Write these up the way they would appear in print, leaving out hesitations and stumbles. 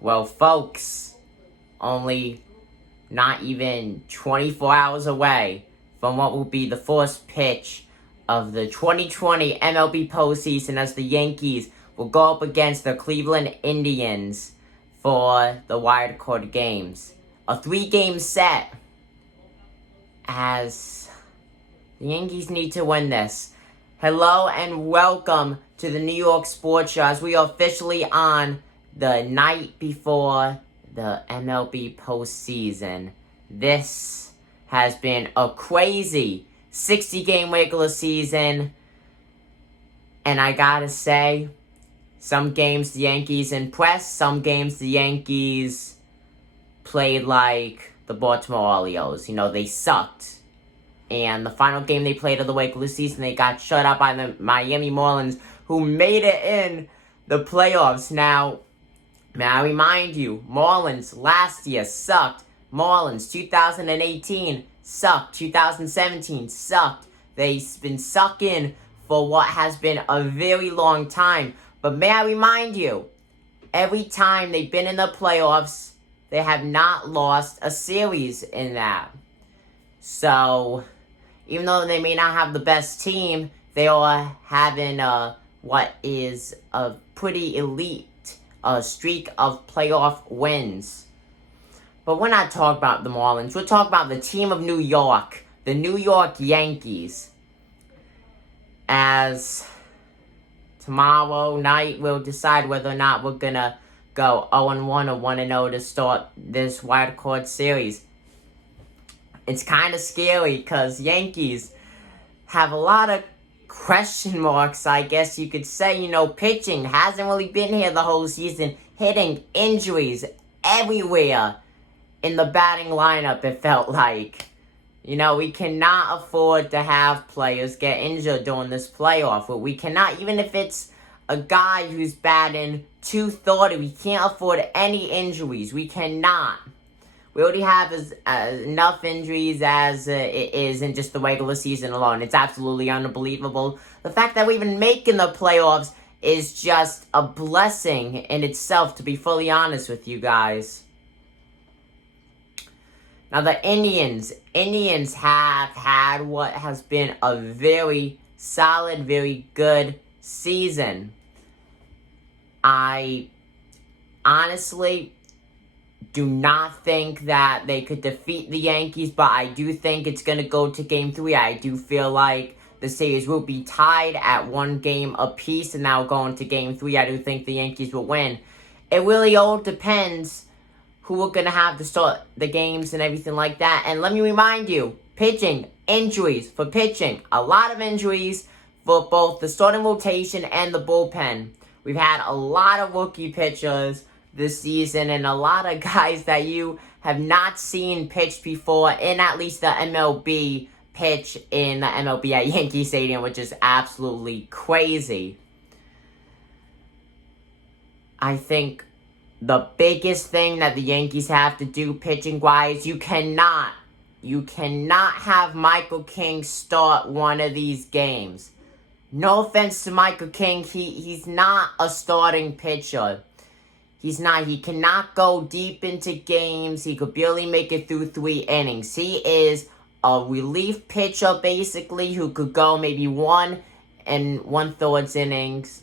Well, folks, only not even 24 hours away from what will be the first pitch of the 2020 MLB postseason as the Yankees will go up against the Cleveland Indians for the wild card games. A 3-game set as the Yankees need to win this. Hello and welcome to the New York Sports Show as we are officially on the night before the MLB postseason. This has been a crazy 60-game regular season, and I gotta say, some games the Yankees impressed, some games the Yankees played like the Baltimore Orioles. They sucked. And the final game they played of the regular season, they got shut out by the Miami Marlins, who made it in the playoffs. Now, may I remind you, Marlins last year sucked. Marlins 2018 sucked. 2017 sucked. They've been sucking for what has been a very long time. But may I remind you, every time they've been in the playoffs, they have not lost a series in that. So, even though they may not have the best team, they are having what is a pretty elite streak of playoff wins. But we're not talking about the Marlins. We're talking about the team of New York, the New York Yankees. As tomorrow night we'll decide whether or not we're going to go 0-1 or 1-0 to start this wild card series. It's kind of scary because Yankees have a lot of question marks, I guess you could say. Pitching hasn't really been here the whole season. Hitting, injuries everywhere in the batting lineup, it felt like. We cannot afford to have players get injured during this playoff. We cannot, even if it's a guy who's batting .230, we can't afford any injuries. We cannot. We already have enough injuries as it is in just the regular season alone. It's absolutely unbelievable. The fact that we're even making the playoffs is just a blessing in itself, to be fully honest with you guys. Now, the Indians have had what has been a very solid, very good season. I honestly do not think that they could defeat the Yankees, but I do think it's going to go to Game 3. I do feel like the series will be tied at 1 game apiece, and now going to Game 3, I do think the Yankees will win. It really all depends who we're going to have to start the games and everything like that. And let me remind you, pitching, injuries for pitching. A lot of injuries for both the starting rotation and the bullpen. We've had a lot of rookie pitchers this season and a lot of guys that you have not seen pitch before in at least the MLB pitch in the MLB at Yankee Stadium, which is absolutely crazy. I think the biggest thing that the Yankees have to do pitching-wise, you cannot have Michael King start one of these games. No offense to Michael King, he's not a starting pitcher. He's not. He cannot go deep into games. He could barely make it through 3 innings. He is a relief pitcher, basically, who could go maybe 1 and 1/3 innings.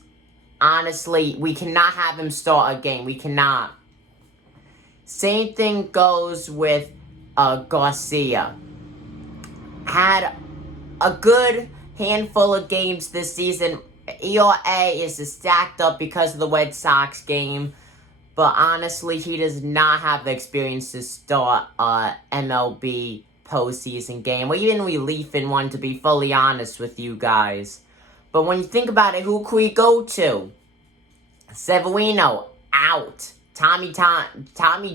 Honestly, we cannot have him start a game. We cannot. Same thing goes with Garcia. Had a good handful of games this season. ERA is stacked up because of the Red Sox game. But honestly, he does not have the experience to start a MLB postseason game, or even relief in one, to be fully honest with you guys. But when you think about it, who could we go to? Severino, out. Tommy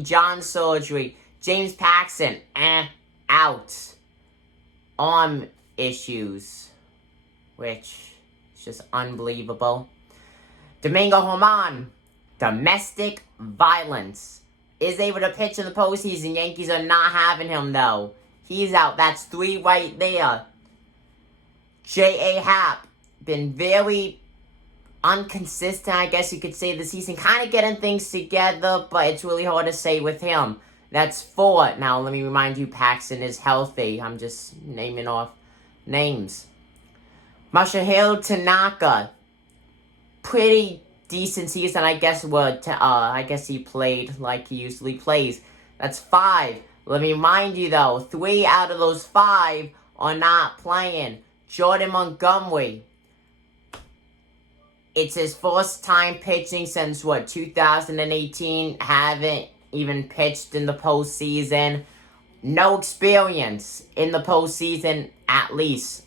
John surgery. James Paxton, out. Arm issues, which is just unbelievable. Domingo Germán, domestic violence, is able to pitch in the postseason. Yankees are not having him, though. He's out. That's 3 right there. J.A. Happ, been very inconsistent, I guess you could say, this season. Kind of getting things together, but it's really hard to say with him. That's 4. Now, let me remind you, Paxton is healthy. I'm just naming off names. Masahiro Tanaka. Pretty decent season, I guess. I guess he played like he usually plays. That's 5. Let me remind you, though, 3 out of those 5 are not playing. Jordan Montgomery. It's his first time pitching since, 2018. Haven't even pitched in the postseason. No experience in the postseason, at least.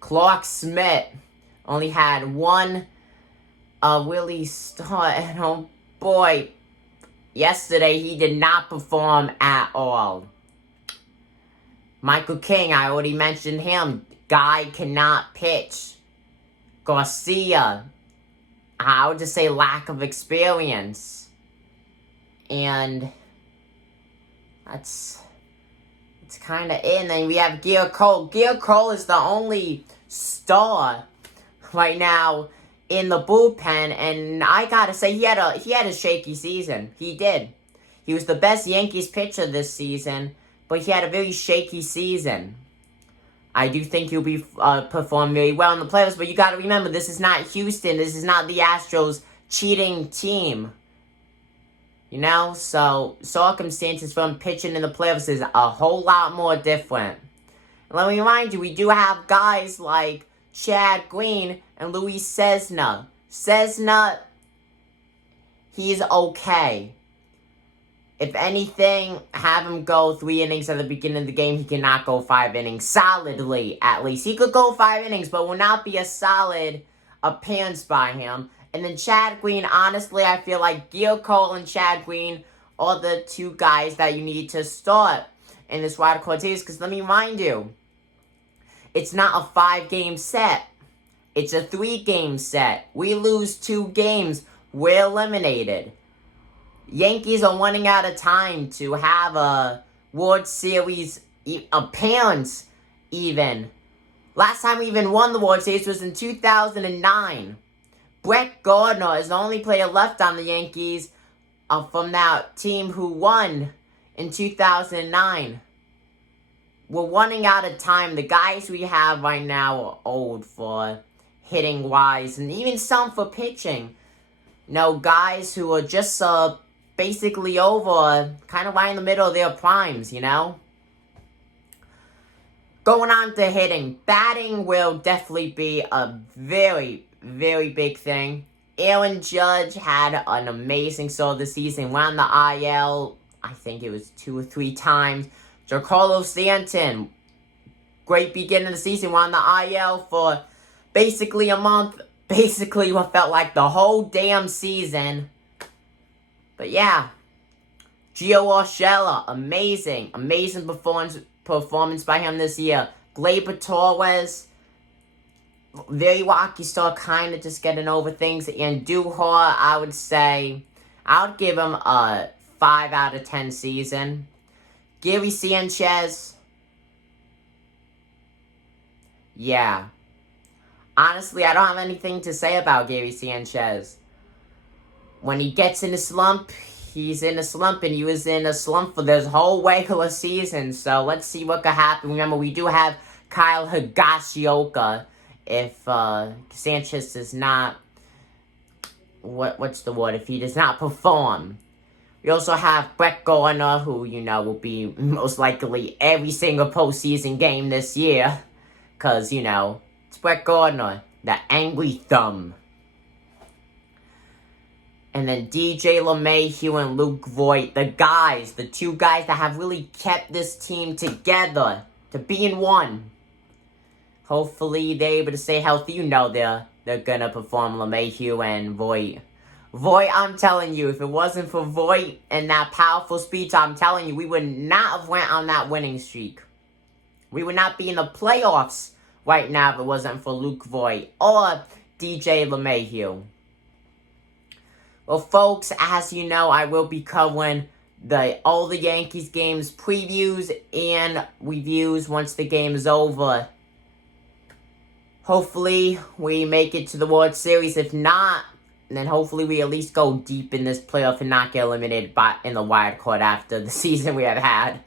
Clark Smith only had 1 really start. And oh boy, yesterday he did not perform at all. Michael King, I already mentioned him. Guy cannot pitch. Garcia, I would just say lack of experience. And it's kind of it. And then we have Garrett Cole. Garrett Cole is the only star right now in the bullpen, and I gotta say he had a shaky season. He did. He was the best Yankees pitcher this season, but he had a very shaky season. I do think he'll be perform very well in the playoffs, but you gotta remember, this is not Houston. This is not the Astros cheating team. You know, so circumstances from pitching in the playoffs is a whole lot more different. And let me remind you, we do have guys like Chad Green and Luis Cessna. Cessna, he's okay. If anything, have him go 3 innings at the beginning of the game. He cannot go 5 innings solidly, at least. He could go 5 innings, but will not be a solid appearance by him. And then Chad Green, honestly, I feel like Garrett Cole and Chad Green are the 2 guys that you need to start in this wild card series. Because let me remind you, it's not a 5-game set. It's a 3-game set. We lose 2 games, we're eliminated. Yankees are running out of time to have a World Series appearance even. Last time we even won the World Series was in 2009. Brett Gardner is the only player left on the Yankees from that team who won in 2009. We're running out of time. The guys we have right now are old for hitting-wise, and even some for pitching. No, guys who are just basically over, kind of right in the middle of their primes, you know? Going on to hitting. Batting will definitely be a very, very big thing. Aaron Judge had an amazing start this season. Went on the IL, I think it was 2 or 3 times. Giancarlo Stanton, great beginning of the season. Went on the IL for basically a month. Basically what felt like the whole damn season. But yeah. Gio Urshela, amazing performance by him this year. Gleyber Torres, very rocky start, kind of just getting over things. And Duhar, I would say, I would give him a 5 out of 10 season. Gary Sanchez, yeah. Honestly, I don't have anything to say about Gary Sanchez. When he gets in a slump, he's in a slump, and he was in a slump for this whole regular season. So let's see what could happen. Remember, we do have Kyle Higashioka. If Sanchez does not, what's the word? If he does not perform. We also have Brett Gardner, who, you know, will be most likely every single postseason game this year. Because, you know, it's Brett Gardner, the angry thumb. And then DJ LeMahieu and Luke Voit, the 2 guys that have really kept this team together to be in one. Hopefully they're able to stay healthy. You know they're gonna perform, LeMahieu and Voit. Voit, I'm telling you, if it wasn't for Voit and that powerful speech, I'm telling you, we would not have went on that winning streak. We would not be in the playoffs right now if it wasn't for Luke Voit or DJ LeMahieu. Well, folks, as you know, I will be covering all the Yankees games, previews and reviews once the game is over. hopefully we make it to the World Series. If not, then hopefully we at least go deep in this playoff and not get eliminated in the wild card after the season we have had.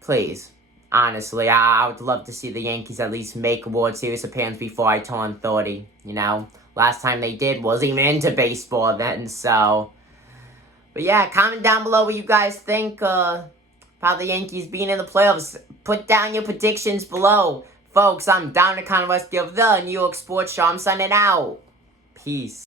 Please. Honestly, I would love to see the Yankees at least make a World Series appearance before I turn 30, you know? Last time they did wasn't even into baseball then, so... But yeah, comment down below what you guys think about the Yankees being in the playoffs. Put down your predictions below. Folks, I'm Dominic Conwesky of the New York Sports Show. I'm signing out. Peace.